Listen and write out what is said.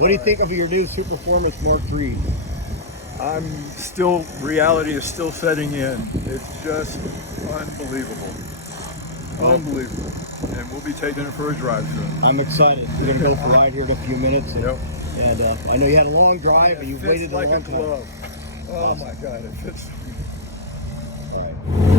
What do you think of your new Superformance Mark III? Reality is still setting in. It's just unbelievable. Unbelievable. And we'll be taking it for a drive soon. I'm excited. We're going to go for a ride here in a few minutes. And, I know you had a long drive, but you waited like a long a time. glove. Oh my God, it fits. All right.